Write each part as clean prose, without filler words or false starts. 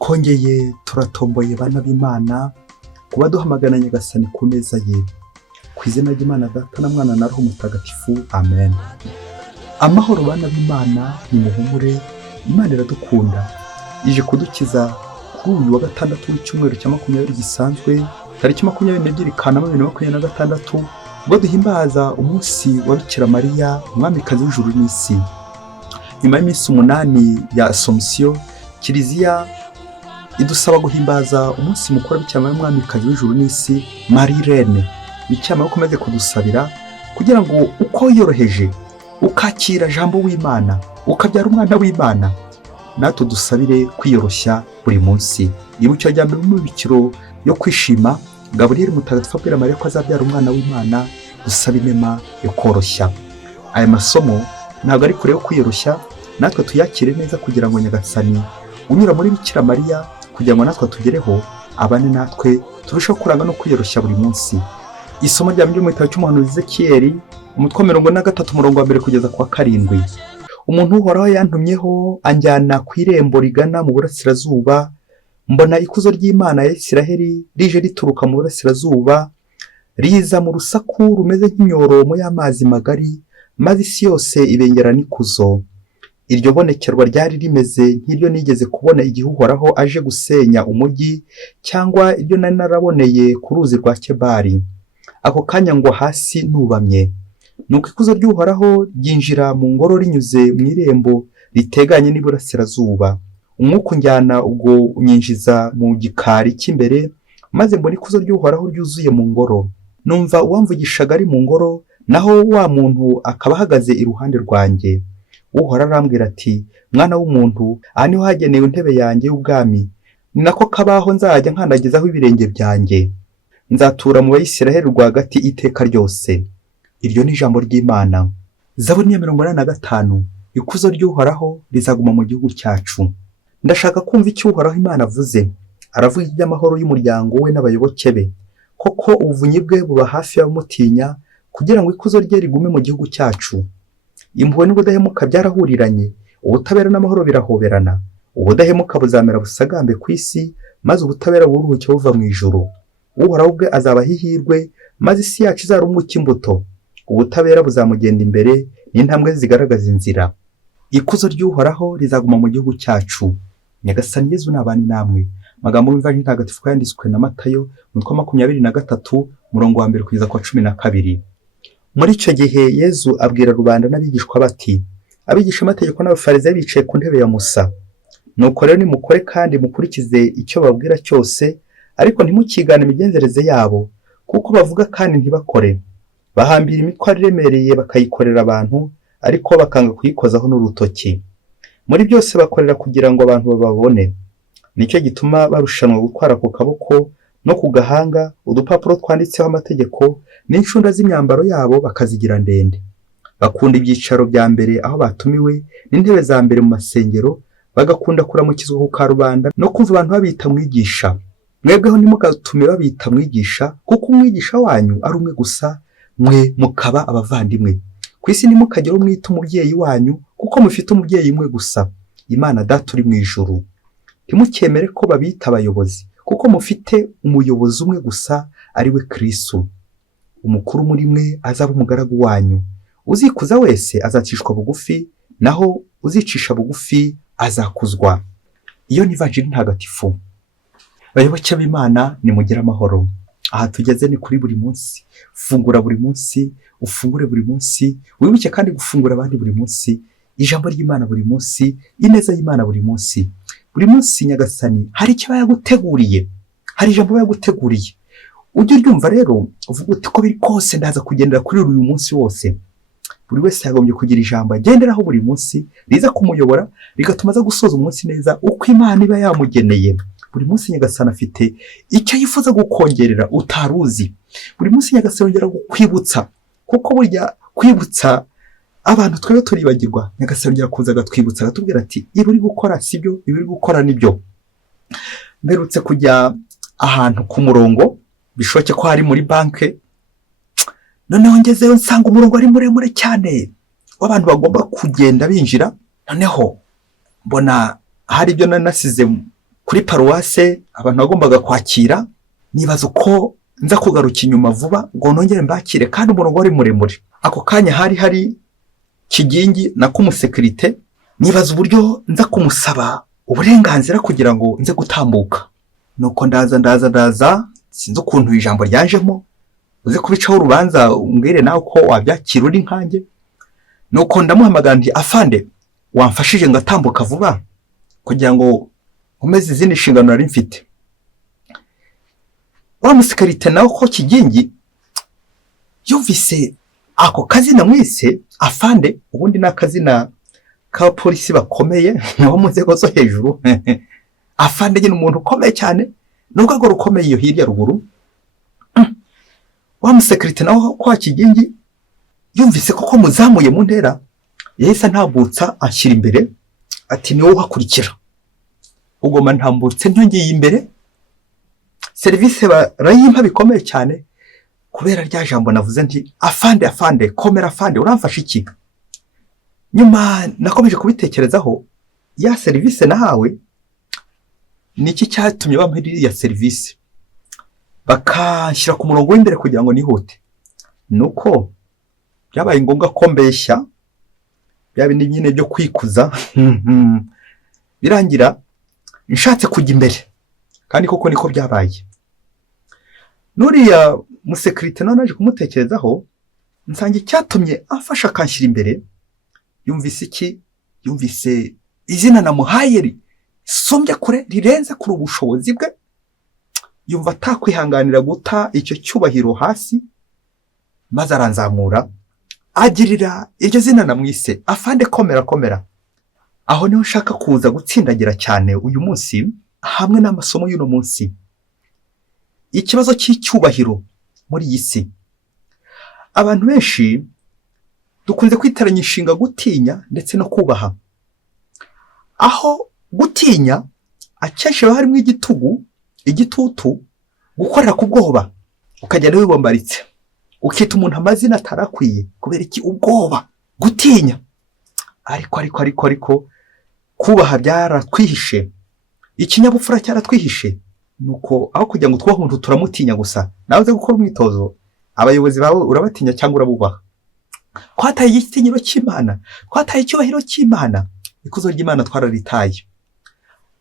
twongeye turatomboye bana b'Imana kuba duhamagana Nyagasani ku neza ye, ku izina ry'Imana Data na Mwana na Roho Mutagatifu, amen. Amahoro bana b'Imana, nimuhumure, Imana iradukunda, ije kudukiza kuri uyu wa gatandatu w'icyumweru cya 20 gisanzwe, tariki 22 Kanama 2026, ubwo duhimbaza umunsi wa Bikira Mariya, umwamikazi w'ijuru n'isi. Nyuma y'iminsi 8 ya Assomption, Kiliziya idusaba guhimbaza umunsi mukuru wa Bikira Mariya, umwamikazi w'ijuru n'isi, Marie Reine. Bikira Mariya ukomeze kudusabira kugira ngo uko yoroheje ukakira jambo w'Imana, ukabyara umwana w'Imana, natwe dusabire kwiyoroshya buri munsi. Ibukiro rya mbere mu bikiro yo kwishima, Gabriel Mutagatifu abwira Mariya ko azabyara umwana w'Imana, dusaba inema yo koroshya. Aya masomo ntabwo ari kure yo kwiyoroshya, natwe tuyakire neza kugira ngo Nyagasani unyura muri Bikira Mariya kugira ngo natwe tugereho abane natwe turushaho kuranga no kwiyoroshya buri munsi. Isomo rya mbere mu gitabo cy'umuhanuzi Ezekiyeli, umutwe 43 umurongo wa 1 kugeza ku wa 7. Umuntu uhoraho yantumyeho anjyana ku irembo rigana mu burasirazuba, mbona ikuzo ry'Imana ya Isiraheli rije rituruka mu burasirazuba, riza mu rusaku rumeze nk'imyoromo y'amazi magari, maze isi yose ibengera n'ikuzo. Iryo bonekerwa ryari rimeze nk'iryo nigeze kubona igihe Uhoraho aje gusenya umujyi, cyangwa iryo nari naraboneye ku ruzi rwa Kebari. Ako kanya ngo hasi nubamye, nuko ikuzo ry'Uhoraho ryinjira mu ngoro rinyuze mu irembo riteganye n'iburasirazuba. Umwuka unjyana ubwo unyinjiza mu gikari cy'imbere, maze mbona ikuzo ry'Uhoraho ryuzuye mu ngoro. Numva uwamvugishaga ari mu ngoro, naho wa muntu akaba ahagaze iruhande rwanjye. Uhoraho arambwira ati, mwana w'umuntu, aha niho hagenewe intebe yanjye y'ubwami, ni nako kabaho nzajya nkandagizaho ibirenge byanjye. Nzatura mu Bayisiraheli rwagati iteka ryose. Iryo ni ijambo ry'Imana. Zaburi ya 85. Ikuzo ry'Uhoraho rizaguma mu gihugu cyacu. Ndashaka kumva icyo Uhoraho Imana avuze. Aravuga iby'amahoro y'umuryango we n'abayoboke be, koko ubuvunyi bwe buba hafi y'abamutinya, kugira ngo ikuzo rye rigume mu gihugu cyacu. Impuhwe n'ubudahemuka byarahuriranye, ubutabera n'amahoro birahoberana. Ubudahemuka buzamera busagambe ku isi, maze ubutabera buruhuke buva mu ijuru. Uhoraho ubwe azabaha ihirwe, maze isi yacu izarumuka imbuto. Ubutabera buzamugenda imbere, n'intambwe zigaragaza inzira. Ikuzo ry'Uhoraho rizaguma mu gihugu cyacu. Nyagasani Yezu nabane namwe. Magambo y'Ivanjili ntagatifu yanditswe na Matayo, umutwe 23 umurongo wa 1 kugeza ku 12. Muri icyo gihe Yezu abwira rubanda n'abigishwa bati, abigisha amategeko n'abafarisayo bicaye ku ntebe ya Musa. Nuko rero nimukore kandi mukurikize icyo babwira cyose, ariko ntimukigane imigenzereze yabo, kuko bavuga kandi ntibakore. Bahambira imitwaro iremereye bakayikorera abantu, ariko bakanga kuyikozaho n'urutoki. Muri byose bakorera kugira ngo abantu bababone. Nicyo gituma barushanwa gutwara ku kaboko no ku gahanga udupapuro twanditseho amategeko, n'incunda z'imyambaro yabo bakazigira ndende. Bakunda ibyicaro bya mbere aho batumiwe, n'intebe za mbere mu masengero, bagakunda kuramukizwa ku karubanda no kumva abantu babita mwigisha. Mwebweho ntimugatume babita mwigisha, kuko umwigisha wanyu ari umwe gusa, mwe mukaba abavandimwe. Ku isi ntimukagire umwita umubyeyi wanyu, kuko mufite umubyeyi umwe gusa, Imana Data uri mu ijuru. Ntimukemere ko babita abayobozi, kuko mufite umuyobozi umwe gusa, ari we Kristo. Umukuru muri mwe azaba umugaragu wanyu. Uzikuza wese azacishwa bugufi, naho uzicisha bugufi azakuzwa. Iyo ni Ivanjili ntagatifu. Bayoboke b'Imana, nimugire amahoro. Aha tugeze ni kuri buri munsi. Fungura buri munsi, ufungure buri munsi, wibuke kandi gufungura abandi buri munsi, ijambo ry'Imana buri munsi, ineza y'Imana buri munsi. Buri munsi Nyagasani hari icyo yaguteguriye, hari ijambo yaguteguriye. Ujye uryumva rero, uvuga uti ko biri kose ndaza kugendera kuri uyu munsi wose. Buri wese yagombye kugira ijambo agenderaho buri munsi, riza kumuyobora, rigatuma aza gusoza umunsi neza uko Imana iba yamugeneye. Buri munsi Nyagasani afite icyo yifuza gukongerera utaruzi. Buri munsi Nyagasani yongera gukwibutsa, kuko burya kwibutsa abantu twebwe turibagirwa. Nyagasani yongera kuza agatwibutsa, agatubwira ati, ibi uri gukora sibyo, ibi uri gukora nibyo. Mperutse kujya ahantu ku murongo, bishoboke ko hari muri banke, noneho ngezeyo nsanga umurongo ari muremure cyane w'abantu bagomba kugenda binjira. Noneho mbona hari ibyo nasize kuri paruwase abantu bagombaga kwakira, nibaza uko nza kugaruka inyuma vuba ngo nongere mbakire, kandi umurongo wari muremure. Ako kanya hari Kigingi na kumusekirite, nibaza uburyo nza kumusaba uburenganzira kugira ngo nze gutambuka. Nuko ndaza sinzi ukuntu ijambo ryajemo, uze kubicaho urubanza umbwire nawe ko wabyakira uri nkanjye. Nuko ndamuhamagara nti afande, wamfashije ngatambuka vuba kugira ngo nkomeze izindi nshingano nari mfite. Wa musekirite nawe ko Kigingi yumvise ako kazina mwise afande, ubundi n'akazina k'abapolisi bakomeye nabo mu nzego zo hejuru. Afande nyine umuntu ukomeye cyane, n'urwego rukomeye iyo hirya ruguru. Wa musekirite nawe kwa Kigingi yumvise koko muzamuye mu ntera, yahise antambutsa anshyira imbere ati ni wowe uhakurikira. Ubwo ntambutse ngiye imbere, serivisi barayimpa bikomeye cyane kubera rya jambo navuze nti afande komera afande, uramfasha iki? Nyuma nakomeje kubitekerezaho, ya serivisi nahawe niki cyatumye bampa ya serivisi bakanshyira ku murongo w'imbere kugira ngo nihute. Nuko byabaye ngombwa ko mbeshya bya bindi nyine byo kwikuza. Birangira nshatse kujya imbere, kandi koko niko byabaye. Nuriya musekirite nawe naje kumutekerezaho, nsange cyatumye afasha akanshyira imbere. Yumvise iki? Yumvise izina namuhaye sombye kure, rirenze kuri ubushobozi bwe. Yumva atakwihanganira guta icyo cyubahiro hasi, maze aranzamura agirira iryo zina namwise afande komera. Aho niho nshaka kuza gutsindagira cyane uyu munsi hamwe n'amasomo y'uno munsi. Ikibazo cy'icyubahiro muri iyi si. Abantu benshi dukunze kwitaranya inshinga gutinya ndetse no kubaha. Aho gutinya akenshi haba harimo igitutu, gukorera ku bwoba, ukagenda wibombaritse, ukita umuntu amazina atarakwiye kubera iki? Ubwoba, gutinya. Ariko kubaha byaratwihishe, ikinyabupfura cyaratwihishe. Nuko aho kugira ngo twubahe umuntu turamutinya gusa, nawe uze gukora umwitozo, abayobozi bawe urabatinya cyangwa urabubaha. Twataye igitinyiro cy'Imana, twataye icyubahiro cy'Imana, ikuzo ry'Imana twararitaye.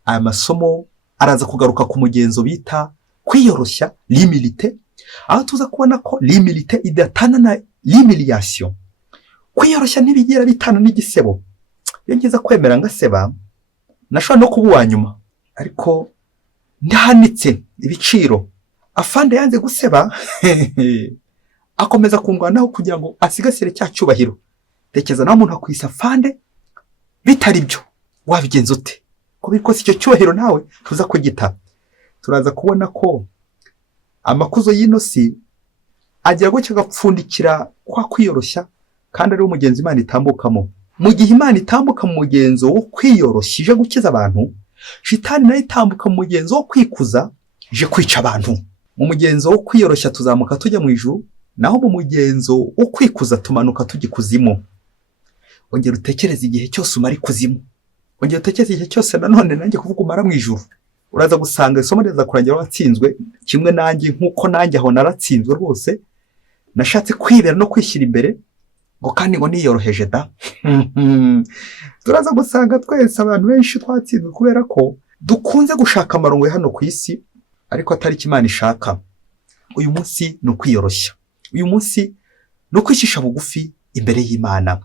Aya masomo araza kugaruka ku mugenzo bita kwiyoroshya, l'humilité, aho tuza kubona ko l'humilité idatana na l'humiliation. Kwiyoroshya ntibigira bitana n'igisebo. Iyo ngiza kwemera ngaseba, nashobora no kuba uwanyuma, ariko ndahanitse ibiciro. Afande yanze guseba akomeza kungwanaho kugira ngo asigasire cya cyubahiro. Tekeza nawe umuntu akwisa afande bitari byo, wabigenza ute? Kubiko si cyo cyubahiro nawe tuza kugita. Turaza kubona ko amakuzo y'ino si agira gutya gapfundikira kwa kwiyoroshya, kandi ari umugenzi Imana itambukamo. Mu gihe Imana itambuka mu mugenzo wo kwiyoroshya ije gukiza abantu, Shitani nayo itambuka mu mugenzo wo kwikuza ije kwica abantu. Mu mugenzo wo kwiyoroshya tuzamuka tujya mu ijuru, naho mu mugenzo wo kwikuza tumanuka tujya kuzimu. Ongera utekereze igihe cyose umara ikuzimu, ongera utekereze igihe cyose nanone nanjye kuvuga umara mu ijuru. Uraza gusanga isomo reza kurangira watsinzwe kimwe nanjye, nkuko nanjye aho naratsinzwe rwose. Nashatse kwibera no kwishyira imbere ngo kandi ngo niyoroheje da. Turaza gusanga twese abantu benshi twatsinzwe kubera ko dukunze gushaka amarongo hano ku isi, ariko atari Imana ishaka. Uyu munsi no kwiyoroshya, uyu munsi no kwishisha bugufi imbere y'Imana.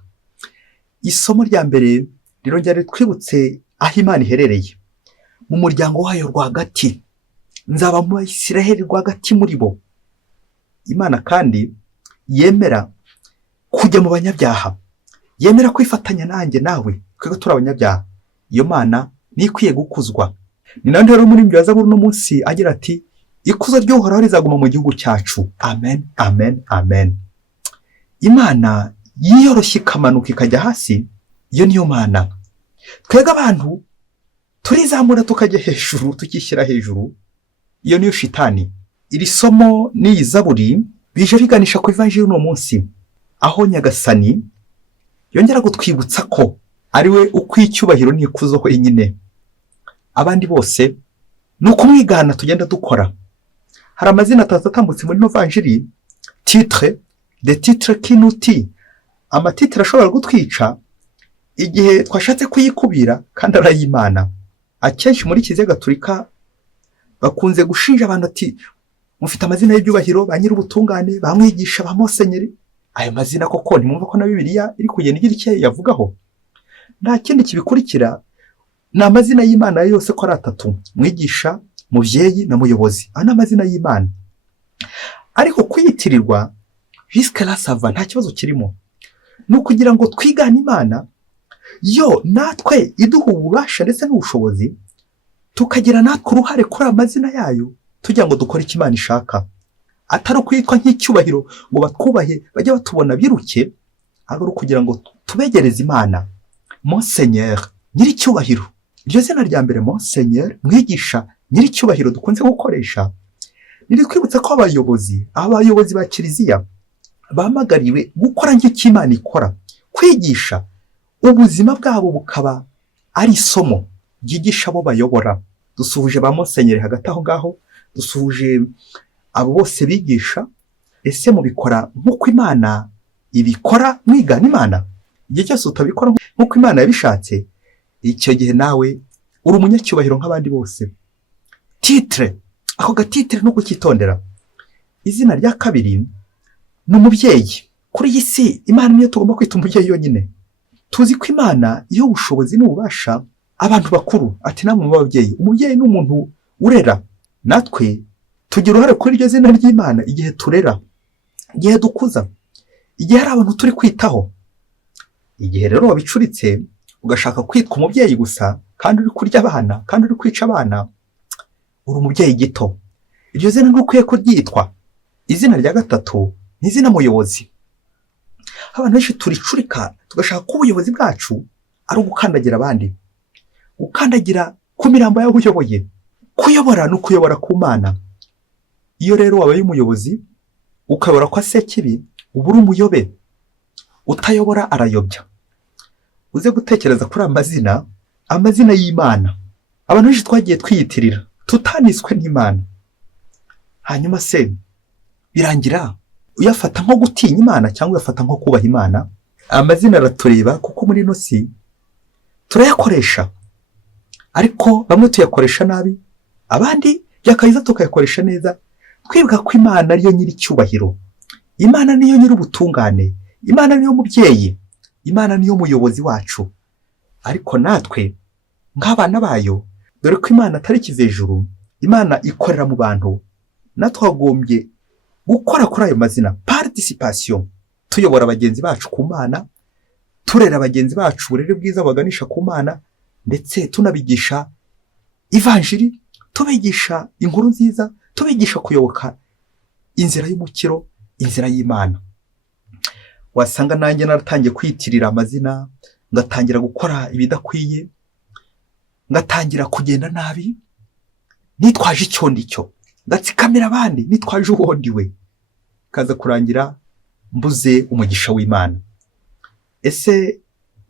Isomo rya mbere rirongera twibutse aho Imana iherereye, mu muryango wayo rwagati. Nzaba mu Isiraheli rwagati muri bo. Imana kandi yemera kujya mu banyabyaha, yemera kwifatanya nanjye nawe twego turi abanyabyaha. Iyo Mana ni ikwiye gukuzwa. Ni nayo rero muri mbya Zaburi no munsi agira ati ikuzo ry'Uhoraho rizaguma mu gihugu cyacu. Amen, amen, amen. Imana yiyoroshye ikamanuka ikajya hasi, iyo niyo Mana. Twega abantu turizamura tukajya hejuru, tukishyira hejuru, iyo niyo Shitani. Iri somo n'iyi Zaburi bije biganisha ku Evanjiri no munsi, aho Nyagasani yongera gutwibutsa ko ari we ukwicyubahiro n'ikuzo ko nyine. Abandi bose ni ukumwigana tugenda dukora. Hari amazina atatu atambutse muri Novanjiri, titre, de titre kinuti, amatitre ashobora gutwica igihe twashatse kuyikubira kandi arayimana. Akenshi muri Kiliziya Gatolika bakunze gushinja abantu ati mufite amazina y'ibyubahiro, ba nyir'ubutungane, ba mwigisha, ba musenyeri. Ayo mazina koko ntimwumva ko na Bibiliya iri kugenda igira icyo yavugaho? Nta kindi kibikurikira, ni amazina y'Imana yose ko ari atatu: mwigisha, muvyeyi na muyobozi. Ana amazina y'Imana. Ariko kwiyitirirwa jusque là ça va, nta kibazo kirimo. Ni ukugira ngo twigane Imana yo natwe iduha ububasha ndetse n'ubushobozi, tukagira natwe uruhare kuri amazina yayo, tugira ngo dukore icyo Imana ishaka. Atari ukwitwa nk'icyubahiro ngo batwubahe bajye batubona biruke, ahubwo ari ukugira ngo tubegereze Imana. Monseigneur, nyir'icyubahiro. Iryo zina rya mbere Monseigneur, mwigisha, nyir'icyubahiro dukunze gukoresha, niri kwibutsa ko abayobozi ba Kiliziya bahamagariwe gukora nk'icyo Imana ikora, kwigisha. Ubuzima bwabo bukaba ari isomo ryigisha abo bayobora. Dusuhuje ba Monseigneur hagati aho ngaho, dusuhuje abo bose bigisha. Ese mubikora nk'uko Imana ibikora, mwigana Imana? Igihe cyose utabikora nk'uko Imana yabishatse, icyo gihe nawe uri umunyacyubahiro nk'abandi bose. Titre, ako gatitre no kukitondera. Izina rya kabiri ni umubyeyi. Kuri iyi si Imana niyo tugomba kwita umubyeyi yonyine. Tuzi ko Imana iyo ubushobozi n'ububasha abantu bakuru, ati namwe mu babyeyi. Umubyeyi ni umuntu urera. Natwe tugira uruhare kuri iryo zina ry'Imana igihe turera, igihe dukuza, igihe hari abantu turi kwitaho. Igihe rero wabicuritse ugashaka kwitwa umubyeyi gusa, kandi uri kurya abana, kandi uri kwica abana, uri umubyeyi gito. Iryo zina ntukwiye kuryitwa. Izina rya gatatu ni izina muyobozi. Abantu benshi turicurika tugashaka ko ubuyobozi bwacu ari ugukandagira abandi, gukandagira ku mirambo y'abo uyoboye. Kuyobora ni ukuyobora ku Mana. Iyo rero wabaye umuyobozi ukayobora kwa Sekibi, uba uri umuyobe. Utayobora arayobya. Uze gutekereza kuri amazina y'Imana abantu benshi twagiye twiyitirira, tutaniswe n'Imana. Hanyuma se birangira uyafata nko gutinya Imana cyangwa uyafata nko kubaha Imana? Amazina aratureba kuko muri ino si turayakoresha, ariko bamwe tuyakoresha nabi, abandi byakayiza tukayakoresha neza, twibuka ko Imana ariyo nyir'icyubahiro, Imana niyo nyir'ubutungane, Imana niyo mubyeyi, Imana niyo muyobozi wacu. Ariko natwe nk'abana bayo, dore ko Imana atari kivejuru, Imana ikorera mu bantu, natwagombye gukora kuri ayo mazina, participation, tuyobora bagenzi bacu ku Mana, turera bagenzi bacu uburere bwiza baganisha ku Mana, ndetse tunabigisha ivanjiri, tubigisha inkuru nziza, tubigisha kuyoboka inzira y'umukiro, inzira y'Imana. Wasanga nanjye naratangiye kwitirira amazina, ngatangira gukora ibidakwiye, ngatangira kugenda nabi, nitwaje icyo ndicyo, ngatsikamira abandi nitwaje uwondiwe, kaza kurangira mbuze umugisha w'Imana. Ese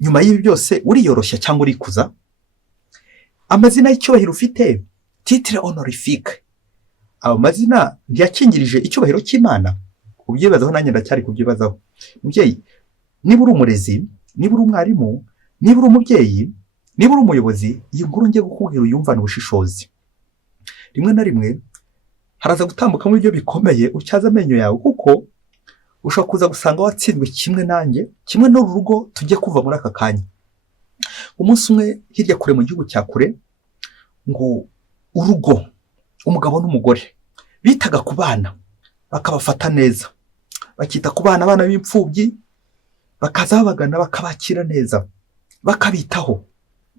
nyuma y'ibi byose uriyoroshya cyangwa urikuza? Amazina y'icyubahiro ufite, titre honorifique, ayo mazina ntiyakingirije icyubahiro cy'Imana? Ubyibazaho, nanjye ndacyari kubyibazaho. Mubyeyi, niba uri umurezi, niba uri umwarimu, niba uri umubyeyi, niba uri umuyobozi, iyi nkuru ngiye kukubwira uyumvane ubushishozi. Rimwe na rimwe haraza gutambuka mu byo bikomeye utyaza amenyo yawe, kuko ushobora kuza gusanga watsinzwe kimwe nanjye, kimwe n'uru rugo tujye kuva muri aka kanya. Umunsi umwe hirya kure mu gihugu cya kure, ngo urugo, umugabo n'umugore bitaga ku bana, bakabafata neza, bakita ku bana b'imfubyi, bakaza babagana bakabakira neza, bakabitaho.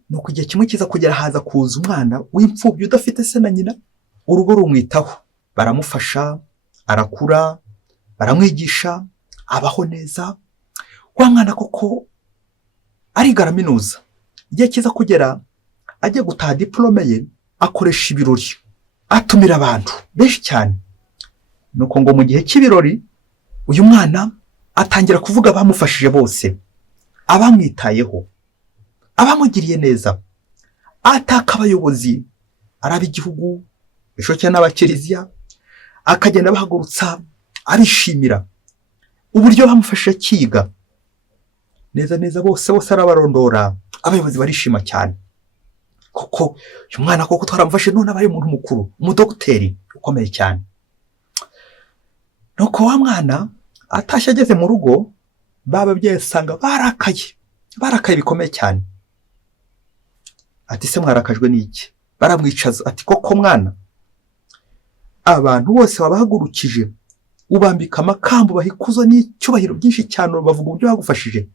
Nuko igihe kimwe kiza kugera, haza kuza umwana w'imfubyi udafite se na nyina, urugo rumwitaho, baramufasha, arakura, baramwigisha, abaho neza. Wa mwana koko ariga araminuza. Igihe kiza kugera ajya gutaha diplome ye, akoresha ibirori, atumira abantu benshi cyane. Nuko ngo mu gihe cy'ibirori uyu mwana atangira kuvuga abamufashije bose, abamwitayeho, abamugiriye neza, ataka abayobozi, araba igihugu, bishokera n'abakiriziya, akagenda abahagurutsa abishimira uburyo bamufashije akiga neza neza, bose arabarondora. Abayobozi barishima cyane kuko uyu mwana koko twaramufashe, none abaye umuntu mukuru, umudogiteri ukomeye cyane. Nuko wa mwana atashye ageze mu rugo, bababyeyi asanga barakaye bikomeye cyane. Ati se mwarakajwe n'iki? Baramwicaza ati koko mwana, abantu bose babahagurukije, ubambika amakamba, bahikuzo n'icyubahiro byinshi cyane, bavuga uburyo bagufashije,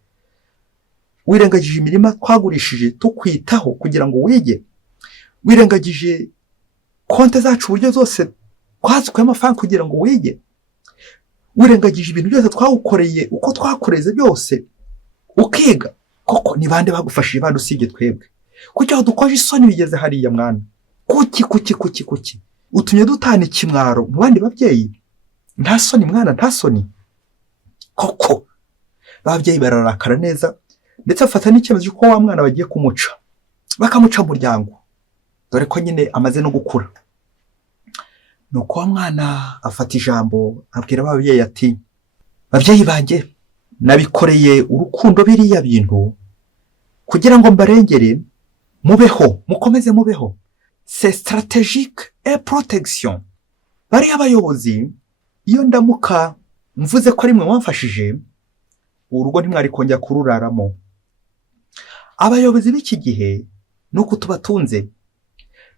wirengagije imirima twagurishije tukwitaho kugira ngo wige, wirengagije konte zacu uburyo zose twazikuye amafaranga kugira ngo wige, wirengagije ibintu byose twawukoreye uko twakoreze byose ukiga. Koko ni bande bagufashije bandi usibye twebwe? Kuki aho dukoje isoni bigeze hariya mwana? Kuki utumye dutana ikimwaro mu bandi babyeyi? Nta soni mwana, nta soni. Koko babyeyi bararakara neza, ndetse afata n'icyemezo cy'uko wa mwana bagiye kumuca, bakamuca mu muryango, dore ko nyine amaze no gukura. Nuko wa mwana afata ijambo abwira ababyeyi ati, babyeyi banjye, nabikoreye urukundo biriya bintu kugira ngo mbarengere, mubeho, mukomeze mubeho. C'est stratégique et protection. Bari abayobozi, iyo ndamuka mvuze ko ari mwe mwamfashije, urugo ntimwari kongera kururaramo. Abayobozi b'iki gihe nuko tubatunze,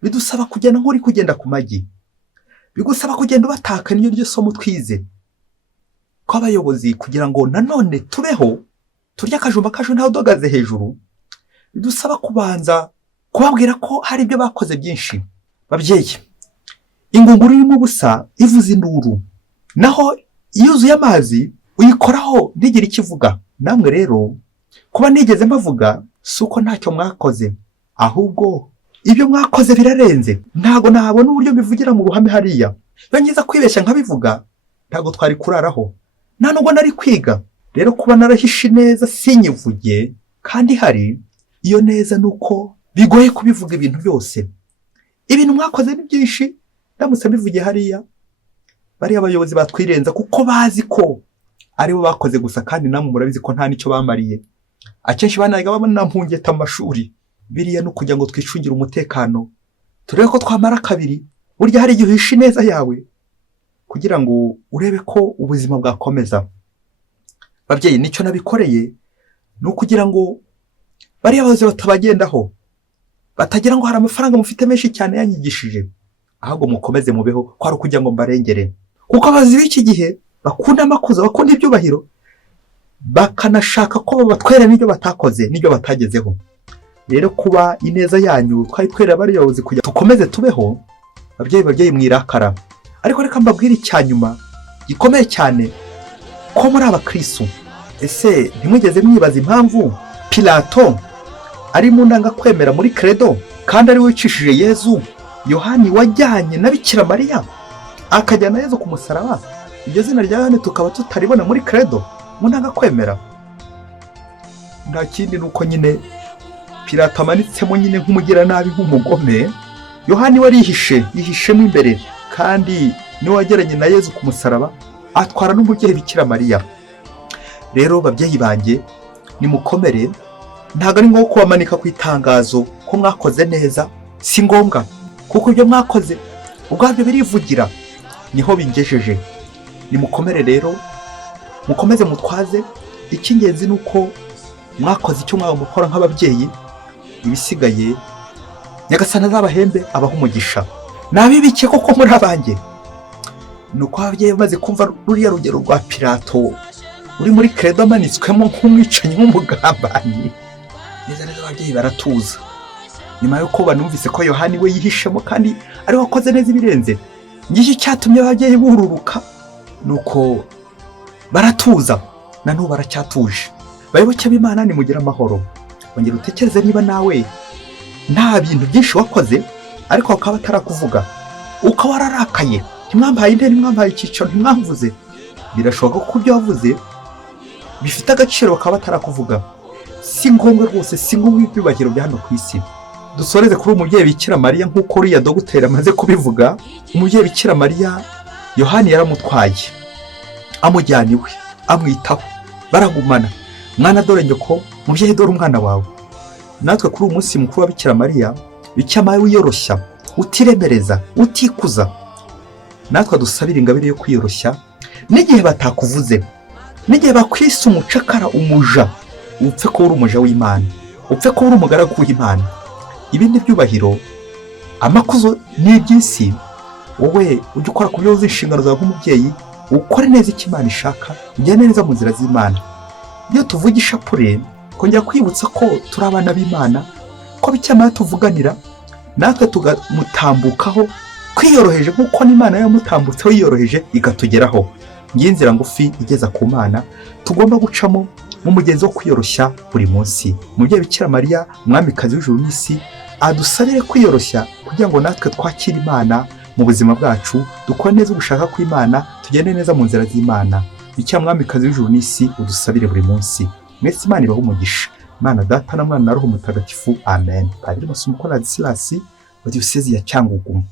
bidusaba kugenda nk'uri kugenda ku magi, bigusaba kugenda ubataka. Niyo ryo somo twize ko abayobozi, kugira ngo nanone tubeho, turya akajumba kacu ntaho dogaze hejuru, bidusaba kubanza kubabwira ko hari ibyo bakoze byinshi. Babyeyi, ingunguru irimo ubusa ivuza induru, naho yuzuye amazi uyikoraho ntigire ikivuga. Namwe rero kuba nigeze mbavuga si uko ntacyo mwakoze, ahubwo ibyo mwakoze birarenze. Ntago nabona uburyo bivugira mu ruhame hariya. Iyo ngiza kwibeshya nkabivuga, ntago twari kuraraho, nta nubwo nari kwiga. Rero kuba narahishe neza sinyivuge kandi hari iyo neza, nuko bigoye kubivuga ibintu byose. Ibintu mwakoze ni byinshi, ndamutse mbivugiye hariya, bari abayobozi batwirenza kuko bazi ko aribo bakoze gusa, kandi namwe murabizi ko nta nicyo bamariye. Akenshi banaga babona mpungeta amashuri. Biriya no kugira ngo twicungire umutekano, turebe ko twamara kabiri. Burya hari igihe uhishe neza yawe kugira ngo urebe ko ubuzima bwakomeza. Babyeyi, nicyo nabikoreye, ni ukugira ngo bari abayobozi batabagendaho, batagira ngo hari amafaranga mufite menshi cyane yanyigishije, ahubwo mukomeze mubeho, ko ari ukugira ngo mbarengere. Kuko abazi b'iki gihe bakunda amakuza, bakunda ibyubahiro, bakanashaka ko babatwera n'ibyo batakoze n'ibyo batagezeho. Rero kuba ineza yanyu twari twera bari abayobozi kugira tukomeze tubeho, babyeyi mwirakara. Ariko reka mbabwire icyanyuma gikomeye cyane, ko muri abakristo, ese ntimwigeze mwibaza impamvu Pilato ari mu ndanga kwemera muri credo, kandi ari wicishije Yezu, Yohani wajyanye na Bikira Mariya akajyana Yezu ku musaraba? Iryo zina rya Yohani tukaba tutaribona muri credo, mu ndanga kwemera. Nta kindi nuko nyine Pilato amanitsemo nyine nk'umugira nabi, nk'umugome. Yohani wari yihishemo imbere, kandi niwe wageranye na Yezu ku musaraba, atwara n'umubyeyi Bikira Mariya. Rero babyeyi banjye, nimukomere. Ntago ari ngombwa kubamanika ku itangazo ko mwakoze neza, si ngombwa, kuko ibyo mwakoze ubwabyo birivugira. Niho bingejeje. Nimukomere rero, mukomeze mutwaze. Icy'ingenzi nuko mwakoze icyo mwagomba nk'ababyeyi. Ibisigaye Nyagasani azabahembe, abaha umugisha. Nabibike koko muri abanjye. Nuko ababyeyi bamaze kumva ruriya rugero rwa Pilato uri muri credo amanitswemo nk'umwicanyi, nk'umugambanyi, neza ababyeyi baratuza. Nyuma yuko banumvise ko Yohani we yihishemo kandi ari wakoze neza ibirenze, ngiki cyatumye ababyeyi bururuka, nuko baratuza. Na n'ubu baracyatuje. Bayoboke b'Imana, nimugira amahoro. Ongera utekereze niba nawe nta bintu byinshi wakoze, ariko bakaba batarakuvuga, ukaba wararakaye, ntimwambaye intebe, ntimwambaye icyicaro, ntimwamvuze. Birashoboka ko ibyo wavuze bifite agaciro bakaba batarakuvuga. Si ngombwa rwose, si ngombwa ibyubahiro bya hano ku isi. dusoreze kuri umubyeyi Bikira Mariya nk'uko uriya dogiteri amaze kubivuga. Umubyeyi Bikira Mariya Yohani yaramutwaye amujyana iwe amwitaho baragumana. Mwana dore nyoko, mubyeyi dore umwana wawe. Natwe kuri uyu munsi mukuru wa Bikira Mariya, Bikira Mariya wiyoroshya, utiremereza, utikuza, natwe dusabira ingabire yo kwiyoroshya n'igihe batakuvuze, n'igihe bakwise umucakara, umuja, upfe ko uri umuja w'Imana, upfe ko uri umugaragu w'Imana. Ibindi byubahiro, amakuzo n'iby'isi, wowe ujye ukora ku byo uzi inshingano zawe nk'umubyeyi, ukore neza icyo Imana ishaka, ugende neza mu nzira z'Imana. Iyo tuvugisha pure, kongera kwibutsa ko turi abana b'Imana, ko Bikira Mariya tuvuganira, natwe tugamutambukaho kwiyoroheje nk'uko n'Imana yamutambutseho yiyoroheje ikatugeraho. Ngiyi nzira ngufi igeza ku Mana tugomba gucamo mu mugenzi wo kwiyoroshya buri munsi. Umubyeyi Bikira Mariya, umwamikazi w'ijuru n'isi, adusabire kwiyoroshya kugira ngo natwe twakire Imana mu buzima bwacu, dukore neza ugushaka kw'Imana, tugende neza mu nzira z'Imana. Bikira mwamikazi w'ijuru n'isi, udusabire buri munsi. Mwese Imana ibahe umugisha. Imana Data na Mwana na Roho Mutagatifu. Amen. Padiri Masumbuko Ladislas wa Diyosezi ya Cyangugu.